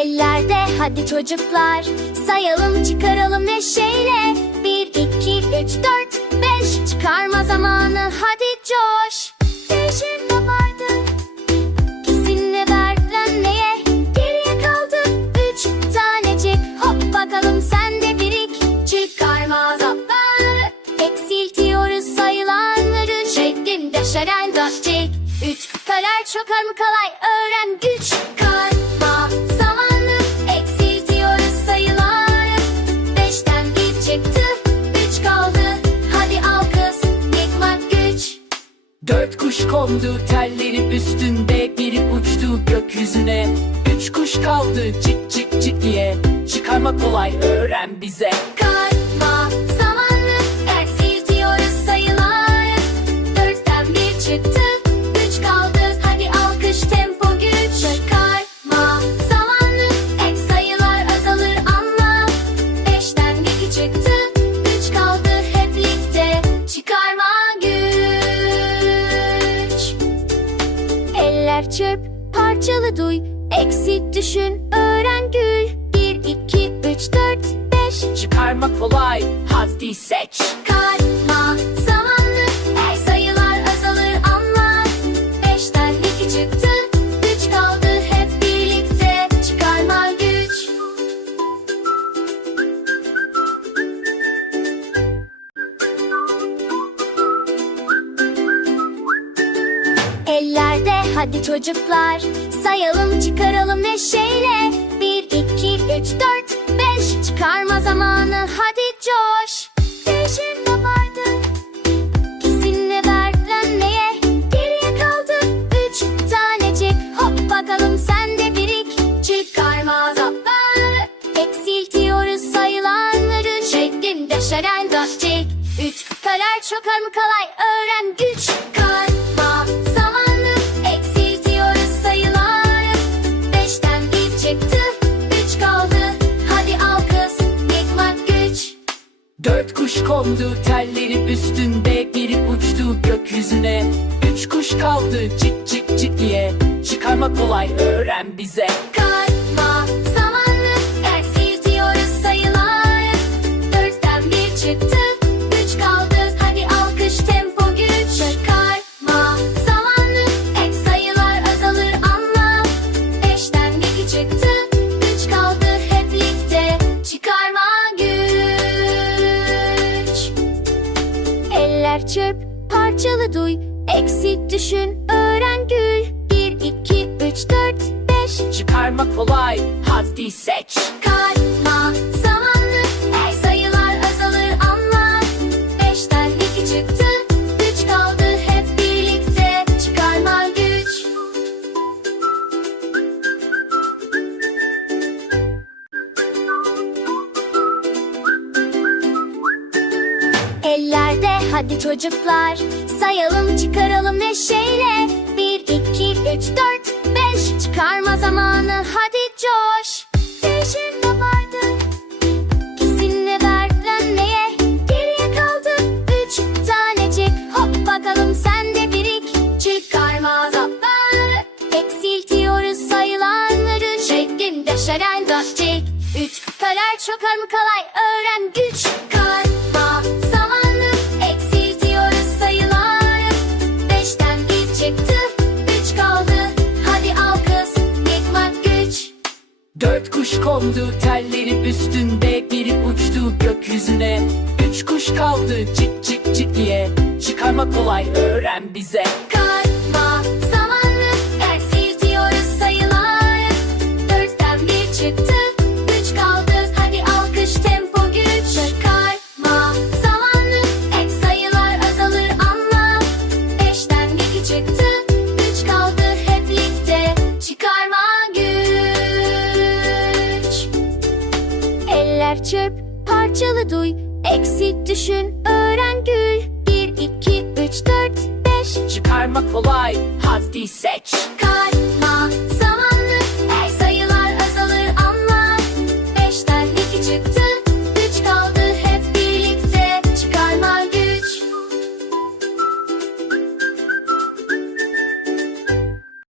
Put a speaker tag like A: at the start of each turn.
A: Ellerde. Hadi çocuklar Sayalım çıkaralım neşeyle. Bir, iki, üç, dört, beş. Çıkarma zamanı hadi coş. Vardı Kesinle ver neye Geriye kaldı üç tanecik. Hop bakalım sen de birik. Çıkarma zamanı Eksiltiyoruz sayılanları. Şeklinde şeren daktik Üç karar çokar mı kolay öğren güç. Karma
B: kuş kondu telleri üstünde Biri uçtu gökyüzüne. Üç kuş kaldı cik cik cik diye Çıkarma kolay öğren bize.
A: Karma Eller çırp, parçalı duy. Eksik düşün, öğren gül. Bir, iki, üç, dört, beş.
B: Çıkarma kolay hadi
A: Ellerde hadi çocuklar Sayalım çıkaralım neşeyle. Bir, iki, üç, dört, beş Çıkarma zamanı hadi coş. Değişir ne vardı Kesinle ver neye Geriye kaldı üç tanecik Hop bakalım sen de birik. Çıkarma zamanı Eksiltiyoruz sayılanları. Şeklinde şeren Üç karar çokar mı kolay öğren güç Karma
B: Dört kuş kondu telleri üstünde Biri uçtu gökyüzüne. Üç kuş kaldı cik cik cik diye Çıkarma kolay öğren bize.
A: Karma parçalı duy. Eksik düşün, öğren gül. Bir, iki, üç, dört, beş.
B: Çıkarma kolay hadi seç.
A: Karma zamanlı Her sayılar azalır anla Beşten iki çıktı Üç kaldı hep birlikte. Çıkarma güç. Ellerde hadi çocuklar Sayalım çıkaralım neşeyle. Bir, iki, üç, dört, beş. Çıkarma zamanı hadi coş. Değişir ne vardı Kesinle ver neye Geriye kaldı üç tanecik. Hop bakalım sen de birik. Çıkarma zamanı Eksiltiyoruz sayılanları. Şeklinde şeren daktik Üç karar çokar mı kolay? Öğren güç Karma
B: Kondu telleri üstünde Biri uçtu gökyüzüne. Üç kuş kaldı cik cik cik diye Çıkarma kolay öğren bize
A: Eller çırp, parçalı duy. Eksik düşün, öğren gül. Bir, iki, üç, dört, beş.
B: Çıkarma kolay hadi seç.
A: Karma